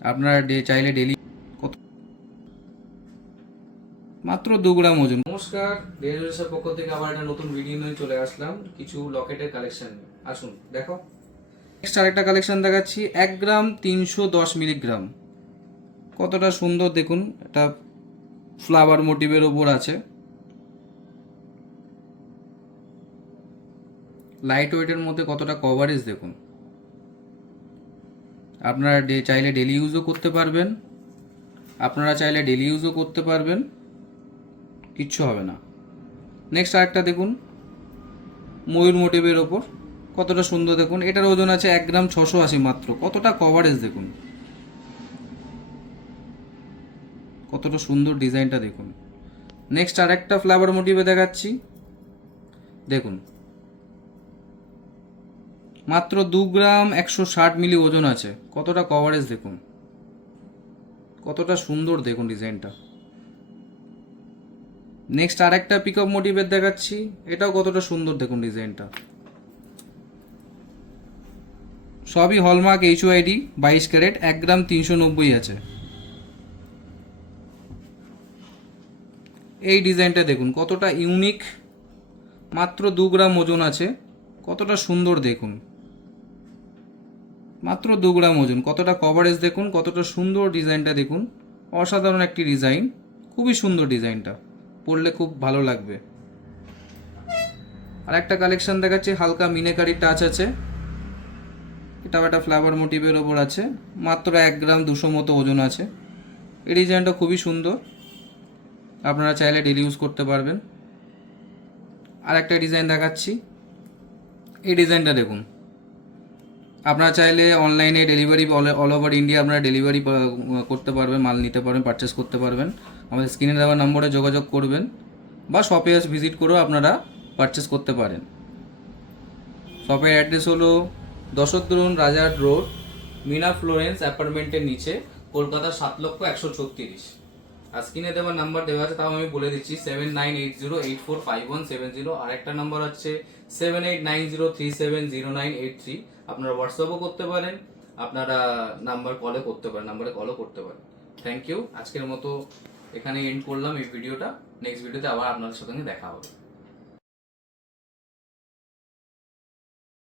আপনারা চাইলে ডেলি মাত্র 2 গ্রাম ওজন। নমস্কার, ডেলিভারিসের পক্ষ থেকে আবার একটা নতুন ভিডিও নিয়ে চলে আসলাম কিছু লকেটের কালেকশন। আসুন দেখো, নেক্সট আরেকটা কালেকশন দেখাচ্ছি 1 গ্রাম 310 মিলিগ্রাম। কতটা সুন্দর দেখুন, এটা ফ্লাওয়ার মোটিভের ওপর আছে, লাইট ওয়েটের মধ্যে কতটা কভারেজ দেখুন। আপনারা চাইলে ডেলি ইউজও করতে পারবেন, কিচ্ছু হবে না। নেক্সট আরেকটা দেখুন ময়ূর মোটিভের ওপর, কতটা সুন্দর দেখুন। এটার ওজন আছে 1 গ্রাম 680 মাত্র। কতটা কভারেজ দেখুন, কতটা সুন্দর ডিজাইনটা দেখুন। নেক্সট আরেকটা ফ্লাওয়ার মোটিভে দেখাচ্ছি, দেখুন মাত্র 2 গ্রাম 160 মিলি ওজন আছে। কতটা কভারেজ দেখুন, কতটা সুন্দর দেখুন ডিজাইনটা। নেক্সট আরেকটা পিকআপ মোটিভের দেখাচ্ছি, এটাও কতটা সুন্দর দেখুন ডিজাইনটা। সবই হলমার্ক HYD 22 ক্যারেট, 1 গ্রাম 390 আছে। এই ডিজাইনটা দেখুন কতটা ইউনিক, মাত্র 2 গ্রাম ওজন আছে। কতটা সুন্দর দেখুন, মাত্র 2 গ্রাম ওজন। কতটা কভারেজ দেখুন, কতটা সুন্দর ডিজাইনটা দেখুন। অসাধারণ একটি ডিজাইন, খুবই সুন্দর ডিজাইনটা, পরলে খুব ভালো লাগবে। আর একটা কালেকশন দেখাচ্ছি, হালকা মিনেকারি টাচ আছে, এটাও একটা ফ্লাওয়ার মোটিভের ওপর আছে। মাত্র 1 গ্রাম 200 মতো ওজন আছে। এই ডিজাইনটা খুবই সুন্দর, আপনারা চাইলে ডেলি ইউজ করতে পারবেন। আর একটা ডিজাইন দেখাচ্ছি, এই ডিজাইনটা দেখুন। আপনারা চাইলে অনলাইনে ডেলিভারি অল ওভার ইন্ডিয়া আপনারা ডেলিভারি করতে পারবেন, মাল নিতে পারবেন, পারচেস করতে পারবেন। আমাদের স্ক্রিনে দেওয়া নম্বরে যোগাযোগ করবেন বা শপে ভিজিট করেও আপনারা পারচেস করতে পারেন। শপের অ্যাড্রেস হলো দশদ্রোণ রাজার রোড, মিনা ফ্লোরেন্স অ্যাপার্টমেন্টের নিচে, কলকাতা 7,136। আর স্ক্রিনে দেওয়ার নাম্বার দেওয়া আছে, তাও আমি বলে দিচ্ছি 7980845170। আর একটা নাম্বার হচ্ছে 7890370983। আপনারা হোয়াটসঅ্যাপও করতে পারেন, আপনারা নাম্বারে কলও করতে পারেন। Thank you. আজকের মতো এখানে এন্ড করলাম এই ভিডিওটা। নেক্সট ভিডিওতে আবার আপনাদের সাথে দেখা হবে।